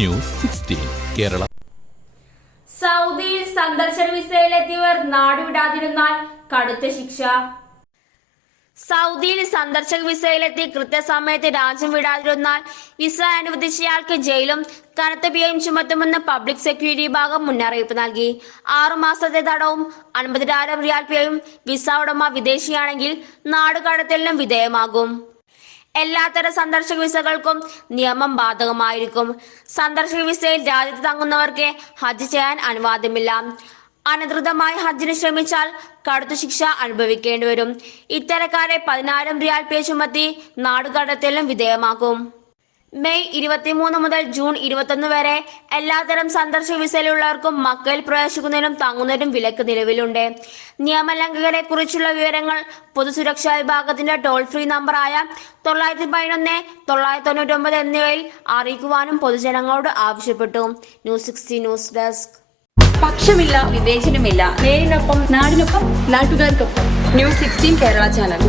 News 16 Kerala. സൗദിയിൽ സന്ദർശന വിസയിലെത്തിയവർ നാടുവിടാതിരുന്നാൽ കടുത്ത ശിക്ഷ. സൗദിയിൽ സന്ദർശക വിസയിലെത്തി കൃത്യസമയത്ത് രാജ്യം വിടാതിരുന്നാൽ വിസ അനുവദിച്ചയാൾക്ക് ജയിലും കനത്ത പിഴയും ചുമത്തുമെന്ന് പബ്ലിക് സെക്യൂരിറ്റി വിഭാഗം മുന്നറിയിപ്പ് നൽകി. 6 മാസത്തെ തടവും 50,000 റിയാൽ പിഴയും വിസ ഉടമ വിദേശിയാണെങ്കിൽ നാടുകടത്തലിനും വിധേയമാകും. എല്ലാത്തരം സന്ദർശക വിസകൾക്കും നിയമം ബാധകമായിരിക്കും. സന്ദർശക വിസയിൽ രാജ്യത്ത് തങ്ങുന്നവർക്ക് ഹജ്ജ് ചെയ്യാൻ അനുവാദമില്ല. അനധികൃതമായി ഹജ്ജിന് ശ്രമിച്ചാൽ കടുത്ത ശിക്ഷ അനുഭവിക്കേണ്ടി വരും. ഇത്തരക്കാരെ 10,000 റിയാൽ പിഴ ചുമത്തി നാടുകടത്തലിനും വിധേയമാക്കും. മെയ് 23 മുതൽ ജൂൺ 21 വരെ എല്ലാത്തരം സന്ദർശക വിസയിലുള്ളവർക്കും മക്കയിൽ പ്രവേശിക്കുന്നതിനും തങ്ങുന്നതിനും വിലക്ക് നിലവിലുണ്ട്. നിയമലംഘകരെ കുറിച്ചുള്ള വിവരങ്ങൾ പൊതുസുരക്ഷാ വിഭാഗത്തിന്റെ ടോൾ ഫ്രീ നമ്പറായ 911 999 എന്നിവയിൽ അറിയിക്കുവാനും പൊതുജനങ്ങളോട് ആവശ്യപ്പെട്ടു. News 16 news desk. പക്ഷമില്ല, വിവേചനമില്ല. നേരിനൊപ്പം, നാടിനൊപ്പം, നാട്ടുകാർക്കൊപ്പം. News 16 Kerala channel.